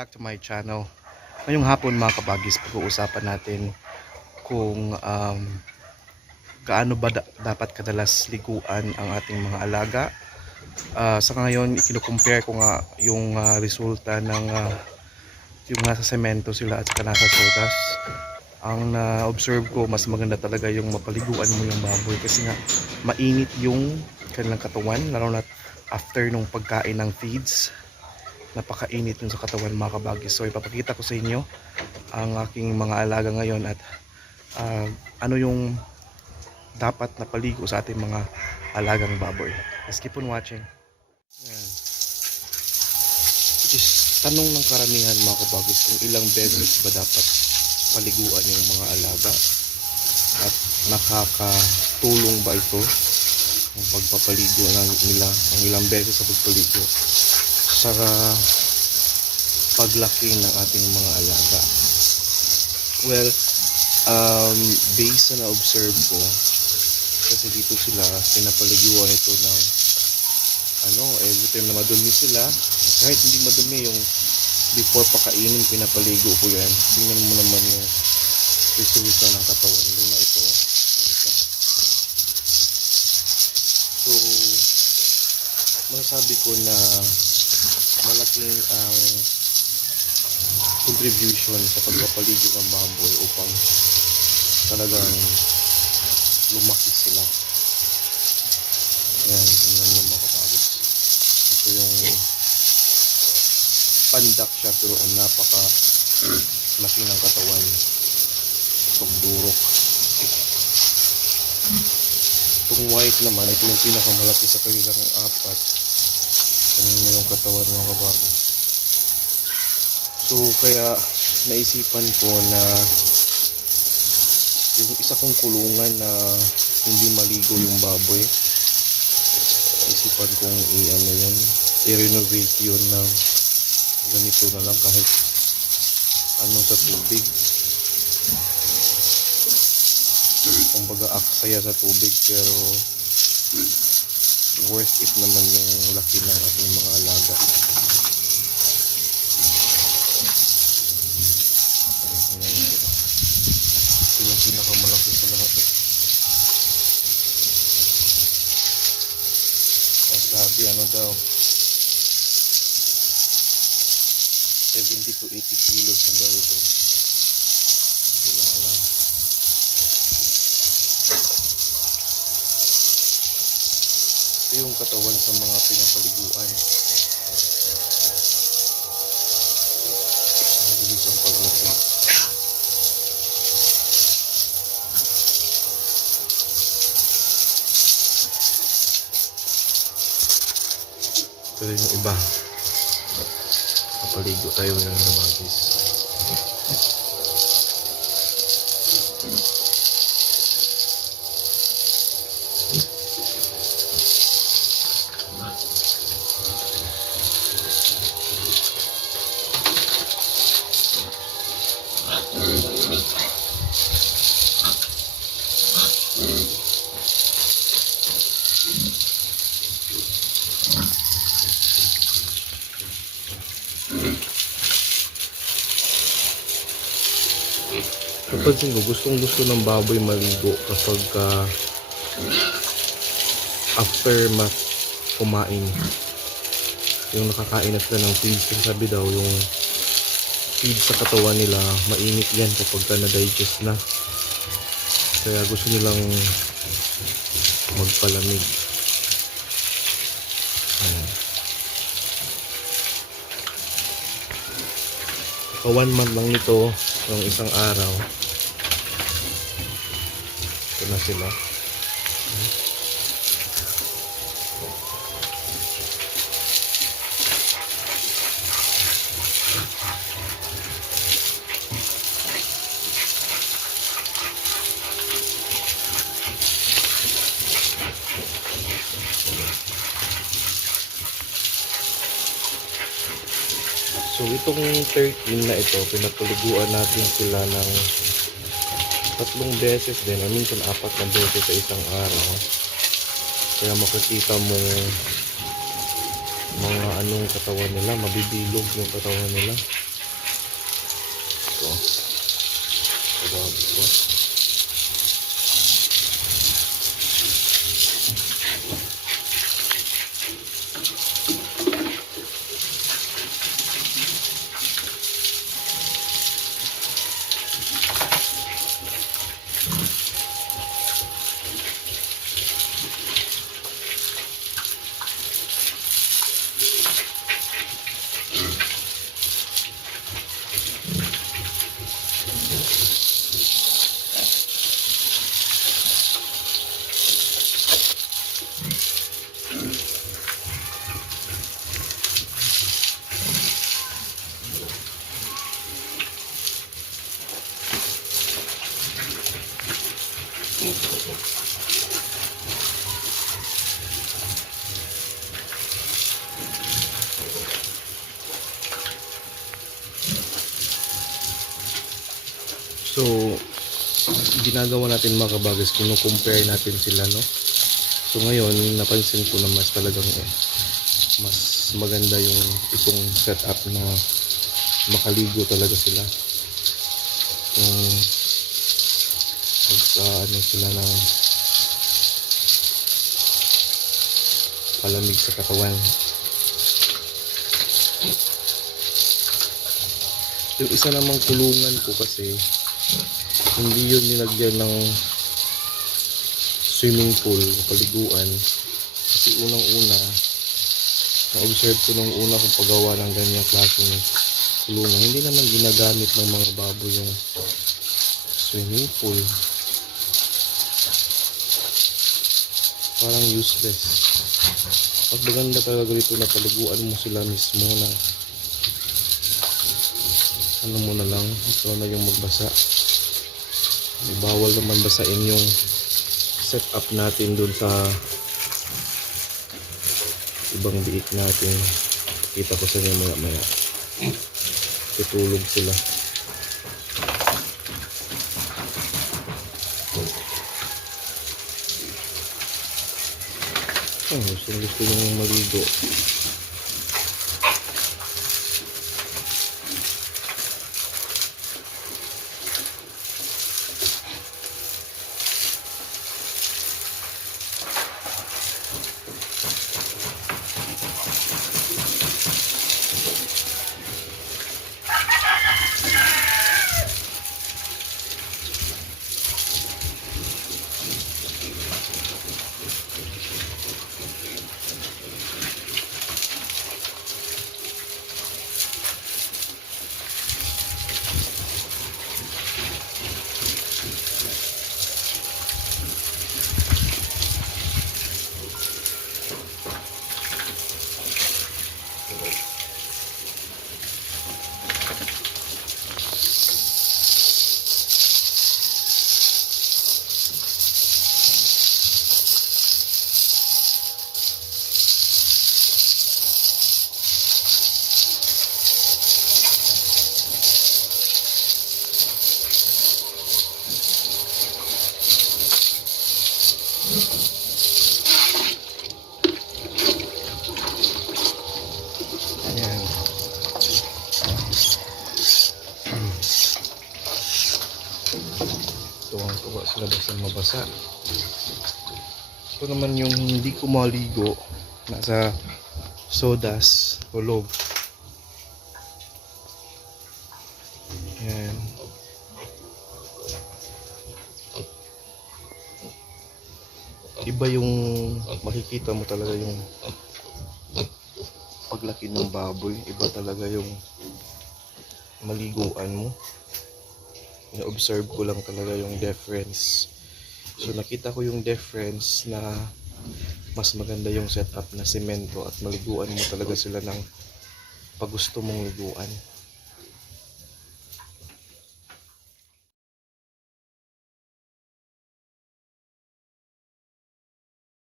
back to my channel. Ngayong hapon mga kabagis, pag-uusapan natin kung gaano ba dapat kadalas liguan ang ating mga alaga. Sa ngayon, ikinukumpare ko nga yung resulta ng yung nasa semento sila at saka nasa sodas. Ang na-observe ko, mas maganda talaga yung mapaliguan mo yung baboy kasi nga mainit yung kanilang katawan, lalo na after nung pagkain ng feeds. Napakainit yun sa katawan mga kabagis. So ipapakita ko sa inyo ang aking mga alaga ngayon at ano yung dapat na paligo sa ating mga alagang baboy. Let's keep on watching. Ayan. It is tanong ng karamihan mga kabagis kung ilang beses ba dapat paliguan yung mga alaga at nakakatulong ba ito ang pagpapaligo nila, ang ilang beses sa pagpaligo sa paglaki ng ating mga alaga. Well, based sa na-observe ko, kasi dito sila pinapaliguan ito ng every time na madumi sila, kahit hindi madumi, yung before pakainin pinapaligo ko yan. Tingnan mo naman yung resulta ng katawan na ito. So masasabi ko na malaking ang contribution sa pagpapaligo ng baboy upang talagang lumaki sila. Yan, yun yung mga kapagod. Ito yung pandak siya pero ang napaka laki ng katawan. Tugdurok. Itong white naman, ito yung pinakamalaki sa kanilang apat. Ano yung katawan mga kabagos. So kaya naisipan ko na yung isa kong kulungan na hindi maligo yung baboy, isipan kong i-renovate yun ng ganito na lang kahit sa tubig. Kumbaga aksaya sa tubig pero worth it naman yung laki ng ating mga alaga. Ito yung pinakamalaki sa lahat. Ang sabi daw 70 to 80 kilos na daw ito. Hindi lang alam. Ito yung katawan sa mga pinapaliguan. Mabilis ang paglaki. Ito rin yung iba. Kapaligo tayo ng ramagis. Napansin ko, gustong-gusto ng baboy maligo kapag after kumain. Yung nakakain na sila ng feeds. Sabi daw, yung feed sa katawan nila, mainit yan kapag na-digest na. Kaya gusto nilang magpalamig. Ayan. 1 month lang nito, yung isang araw. Ito na sila. So itong 13 na ito, pinapaliguan natin sila ng 3 beses din, minsan 4 na beses sa isang araw. Kaya makikita mo mga katawan nila, mabibilog yung katawan nila. ito. Grabe ito. So, ginagawa natin mga kabagas, kino-compare natin sila, no? So ngayon, napansin ko na mas talagang mas maganda yung itong setup na makaligo talaga sila. Yung ano sila ng palamig sa katawan. Yung isa namang kulungan ko kasi hindi yun nilagyan ng swimming pool o paliguan, kasi unang-una na-observe ko nung una kong paggawa ng ganyang klaseng kulungan, hindi naman ginagamit ng mga baboy yung swimming pool. Parang useless. Pag maganda talaga dito na paliguan mo sila mismo, na ano mo na lang, ito na yung magbasa. Bawal naman basain yung setup natin dun sa ibang biik natin. Kita ko sa inyo maya tutulog sila. Gusto nyo maligo. Ayan. Tuwang-tuwa sila basta mabasa. Ito naman yung hindi ko maligo, nasa sodas o log. Ayan. Iba yung makikita mo talaga yung paglaki ng baboy. Iba talaga yung maliguan mo. Na-observe ko lang talaga yung difference. So nakita ko yung difference na mas maganda yung setup na semento at maliguan mo talaga sila ng pag gusto mong liguan.